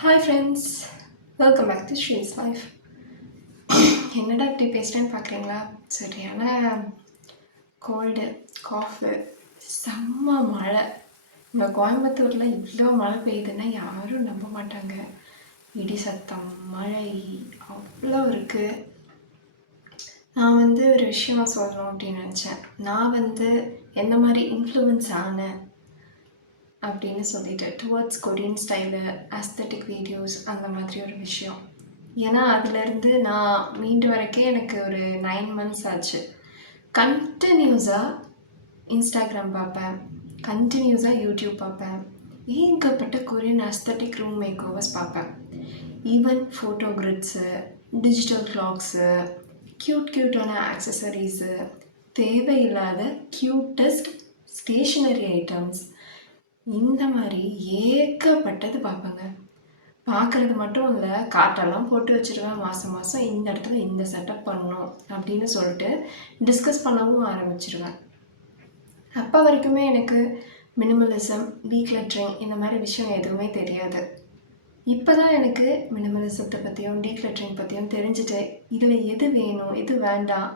Hi friends, welcome back to Sri's life. என்னடா இப்படி பேசுகிறேன்னு பார்க்குறீங்களா? சரியான கோல்டு, காஃபு, செம்ம மழை. இந்த கோயம்புத்தூரில் இவ்வளோ மழை பெய்யுதுன்னா யாரும் நம்ப மாட்டாங்க. இடி சத்தம், மழை அவ்வளோ இருக்குது. நான் ஒரு விஷயம் சொல்லணும் அப்படின்னு நினச்சேன். நான் எந்த மாதிரி இன்ஃப்ளூயன்ஸ் ஆனேன் அப்படின்னு சொல்லிட்டு towards Korean style, aesthetic videos அந்த மாதிரி ஒரு விஷயம். ஏன்னா அதுலேருந்து நான் மீண்டு வரைக்கே எனக்கு ஒரு 9 months ஆச்சு. கண்டினியூஸாக இன்ஸ்டாகிராம் பார்ப்பேன், கண்டினியூஸாக யூடியூப் பார்ப்பேன், ஏகப்பட்ட Korean aesthetic room makeovers பார்ப்பேன். Even photo grids, digital clocks, க்யூட்டான ஆக்சசரிஸு, தேவையில்லாத க்யூட்டஸ்ட் ஸ்டேஷ்னரி ஐட்டம்ஸ், இந்த மாதிரி ஏகப்பட்டது பார்ப்பேங்க. பார்க்குறது மட்டும் இல்லை, காட்டெல்லாம் போட்டு வச்சுருவேன். மாதம் இந்த இடத்துல இந்த செட்டப் பண்ணணும் அப்படின்னு சொல்லிட்டு டிஸ்கஸ் பண்ணவும் ஆரம்பிச்சிருவேன். அப்போ வரைக்குமே எனக்கு மினிமலிசம், டீக்ளட்டரிங் இந்த மாதிரி விஷயம் எதுவுமே தெரியாது. இப்போ தான் எனக்கு மினிமலிசத்தை பற்றியும் டீக்ளட்டரிங் பற்றியும் தெரிஞ்சுட்டு இதில் எது வேணும், எது வேண்டாம்,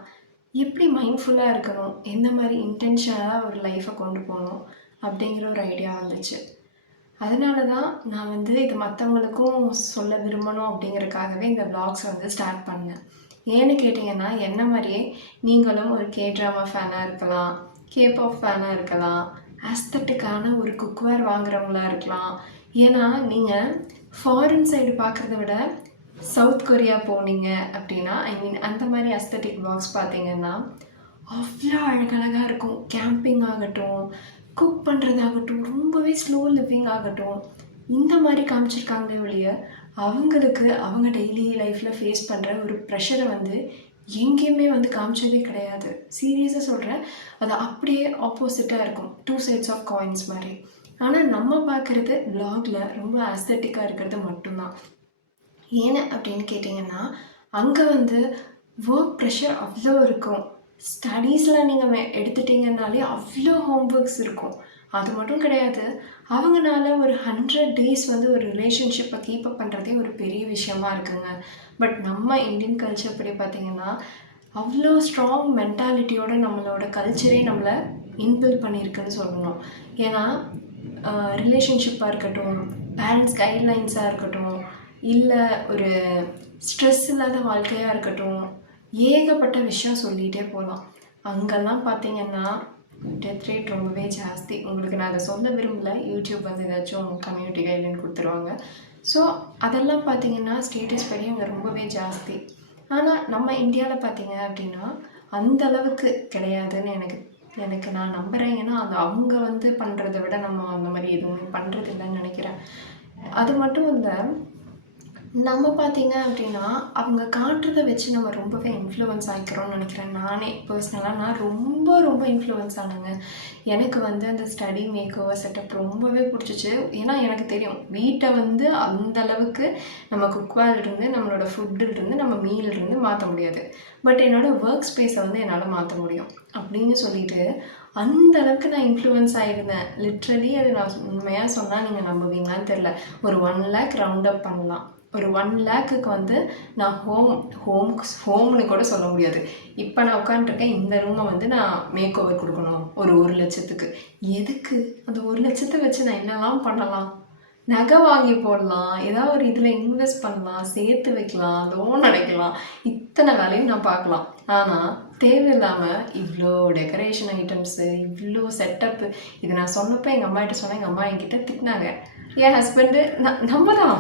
எப்படி மைண்ட்ஃபுல்லாக இருக்கணும், எந்த மாதிரி இன்டென்ஷனாக ஒரு லைஃப்பை கொண்டு போகணும் அப்படிங்கிற ஒரு ஐடியா வந்துச்சு. அதனால தான் நான் இது மற்றவங்களுக்கும் சொல்ல விரும்பணும் அப்படிங்கிறதுக்காகவே இந்த விளாக்ஸ் ஸ்டார்ட் பண்ணேன். ஏன்னு கேட்டிங்கன்னா, என்ன மாதிரியே நீங்களும் ஒரு K-drama ஃபேனாக இருக்கலாம், K-pop ஃபேனாக இருக்கலாம், ஆஸ்தட்டிக்கான ஒரு குக்வேர் வாங்குறவங்களா இருக்கலாம். ஏன்னா நீங்கள் ஃபாரின் சைடு பார்க்குறத விட சவுத் கொரியா போனீங்க அப்படின்னா, அந்த மாதிரி அஸ்தட்டிக் விளாக்ஸ் பார்த்தீங்கன்னா அவ்வளோ அழகழகாக இருக்கும். கேம்பிங் ஆகட்டும், குக் பண்ணுறதாகட்டும், ரொம்பவே ஸ்லோ லிவிங் ஆகட்டும், இந்த மாதிரி காமிச்சிருக்காங்களே ஒழிய அவங்களுக்கு அவங்க டெய்லி லைஃப்பில் ஃபேஸ் பண்ணுற ஒரு ப்ரெஷரை எங்கேயுமே காமிச்சதே கிடையாது. சீரியஸாக சொல்கிறேன், அது அப்படியே ஆப்போசிட்டாக இருக்கும். 2 sides ஆஃப் காயின்ஸ் மாதிரி. ஆனால் நம்ம பார்க்குறது வ்ளாகில் ரொம்ப அஸ்தட்டிக்காக இருக்கிறது மட்டும்தான். ஏன்னு அப்படின்னு கேட்டிங்கன்னா, அங்கே ஒர்க் ப்ரெஷர் அவ்வளோ இருக்கும். ஸ்டடீஸில் நீங்கள் எடுத்துட்டிங்கனாலே அவ்வளோ ஹோம்ஒர்க்ஸ் இருக்கும். அது மட்டும் கிடையாது, அவங்களால ஒரு 100 days ஒரு ரிலேஷன்ஷிப்பை கீப்பப் பண்ணுறதே ஒரு பெரிய விஷயமா இருக்குங்க. பட் நம்ம இந்தியன் கல்ச்சர் படி பார்த்திங்கன்னா, அவ்வளோ ஸ்ட்ராங் மென்டாலிட்டியோட நம்மளோட கல்ச்சரே நம்மளை இன்பில்ட் பண்ணியிருக்குன்னு சொல்லணும். ஏன்னா ரிலேஷன்ஷிப்பாக இருக்கட்டும், பேரண்ட்ஸ் கைட்லைன்ஸாக இருக்கட்டும், இல்லை ஒரு ஸ்ட்ரெஸ் இல்லாத வாழ்க்கையாக இருக்கட்டும், ஏகப்பட்ட விஷயம் சொல்லிகிட்டே போகலாம். அங்கெல்லாம் பார்த்திங்கன்னா டெத் ரேட் ரொம்பவே ஜாஸ்தி. உங்களுக்கு நான் அதை சொல்ல விரும்பல, யூடியூப் ஏதாச்சும் கம்யூனிட்டி கைட்லைன் கொடுத்துருவாங்க. ஸோ அதெல்லாம் பார்த்திங்கன்னா ஸ்டேட்டஸ் படி அங்கே ரொம்பவே ஜாஸ்தி. ஆனால் நம்ம இந்தியாவில் பார்த்திங்க அப்படின்னா அந்த அளவுக்கு கிடையாதுன்னு எனக்கு நான் நம்புகிறேன். ஏன்னா அது அவங்க பண்ணுறதை விட நம்ம அந்த மாதிரி எதுவுமே பண்ணுறது இல்லைன்னு நினைக்கிறேன். அது மட்டும் இல்லை, நம்ம பார்த்திங்க அப்படின்னா அவங்க காட்டுறதை வச்சு நம்ம ரொம்பவே இன்ஃப்ளூயன்ஸ் ஆகிக்கிறோம்னு நினைக்கிறேன். நானே பர்சனலாக நான் ரொம்ப இன்ஃப்ளூயன்ஸ் ஆனேங்க. எனக்கு அந்த ஸ்டடி மேக் ஓவர் செட்டப் ரொம்பவே பிடிச்சிச்சு. ஏன்னா எனக்கு தெரியும், வீட்டை அந்த அளவுக்கு நம்ம குக்வேர்லேருந்து, நம்மளோட ஃபுட்டிலிருந்து, நம்ம மீலிருந்து மாற்ற முடியாது. பட் என்னோடய ஒர்க் ஸ்பேஸை என்னால் மாற்ற முடியும் அப்படின்னு சொல்லிட்டு அந்த அளவுக்கு நான் இன்ஃப்ளூயன்ஸ் ஆகிருந்தேன். லிட்ரலி அது நான் உண்மையாக சொன்னால் நீங்கள் நம்புவீங்களான்னு தெரில. ஒரு 1 lakh ரவுண்ட் அப் பண்ணலாம். ஒரு 1 lakhக்கு நான் ஹோம்னு கூட சொல்ல முடியாது. இப்போ நான் உட்காந்துருக்கேன், இந்த ரூமை நான் மேக் ஓவர் கொடுக்கணும் ஒரு 1 லட்சத்துக்கு. எதுக்கு? அந்த 1 லட்சத்தை வச்சு நான் என்னெல்லாம் பண்ணலாம்? நகை வாங்கி போடலாம், ஏதாவது ஒரு இதில் இன்வெஸ்ட் பண்ணலாம், சேர்த்து வைக்கலாம், லோன் அடைக்கலாம், இத்தனை வேலையும் நான் பார்க்கலாம். ஆனால் தேவையில்லாமல் இவ்வளோ டெக்கரேஷன் ஐட்டம்ஸு, இவ்வளோ செட்டப்பு, இது நான் சொன்னப்போ எங்கள் அம்மாகிட்ட சொன்னேன். எங்கள் அம்மா என்கிட்ட திட்டினாங்க. என் ஹஸ்பண்டு நம்ம தான்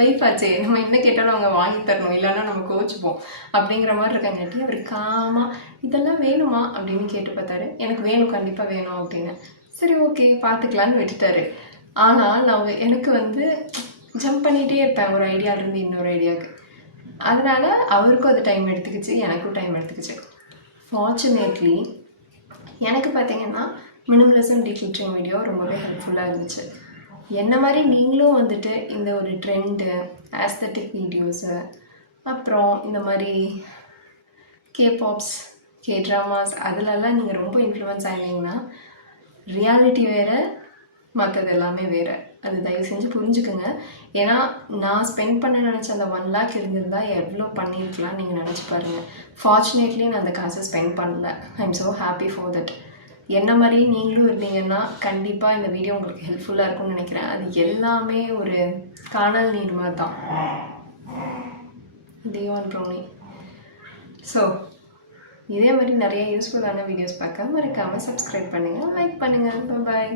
ஒய்ஃப் ஆச்சே, நம்ம என்ன கேட்டாலும் அவங்க வாங்கி தரணும், இல்லைன்னா நம்ம கோச்சிப்போம் அப்படிங்கிற மாதிரி இருக்காங்காட்டி அவர் காமாக இதெல்லாம் வேணுமா அப்படின்னு கேட்டு பார்த்தாரு. எனக்கு வேணும், கண்டிப்பாக வேணும் அப்படின்னு. சரி ஓகே பார்த்துக்கலான்னு விட்டுட்டாரு. ஆனால் நான் எனக்கு ஜம்ப் பண்ணிகிட்டே இருப்பேன் ஒரு ஐடியாவிலேருந்து இன்னொரு ஐடியாவுக்கு. அதனால் அவருக்கும் அது டைம் எடுத்துக்கிச்சு, எனக்கும் டைம் எடுத்துக்கிச்சு. ஃபார்ச்சுனேட்லி எனக்கு பார்த்திங்கன்னா மினிமலிசம் டீக்ளட்டரிங் வீடியோ ரொம்பவே ஹெல்ப்ஃபுல்லாக இருந்துச்சு. என்ன மாதிரி நீங்களும் இந்த ஒரு ட்ரெண்டு, ஆஸ்தட்டிக் வீடியோஸு, அப்புறம் இந்த மாதிரி K-pops, K-dramas அதிலெல்லாம் நீங்கள் ரொம்ப இன்ஃப்ளூயன்ஸ் ஆகினீங்கன்னா ரியாலிட்டி வேறு, மற்றது எல்லாமே வேறு. அது தயவு செஞ்சு புரிஞ்சுக்குங்க. ஏன்னா நான் ஸ்பெண்ட் பண்ண நினச்ச அந்த 1 லேக் இருந்திருந்தா எவ்வளோ பண்ணியிருக்கலாம் நீங்கள் நினச்சி பாருங்கள். ஃபார்ச்சுனேட்லி நான் அந்த காசை ஸ்பெண்ட் பண்ணல. I am so happy for that. என்ன மாதிரி நீங்களும் இருந்தீங்கன்னா கண்டிப்பாக இந்த வீடியோ உங்களுக்கு ஹெல்ப்ஃபுல்லாக இருக்கும்னு நினைக்கிறேன். அது எல்லாமே ஒரு காணல் நீர் மாதிரி தான். தேவான் ப்ரௌனி. ஸோ இதே மாதிரி நிறைய யூஸ்ஃபுல்லான வீடியோஸ் பார்க்க மறக்காமல் சப்ஸ்கிரைப் பண்ணுங்கள், லைக் பண்ணுங்கள். பாய்.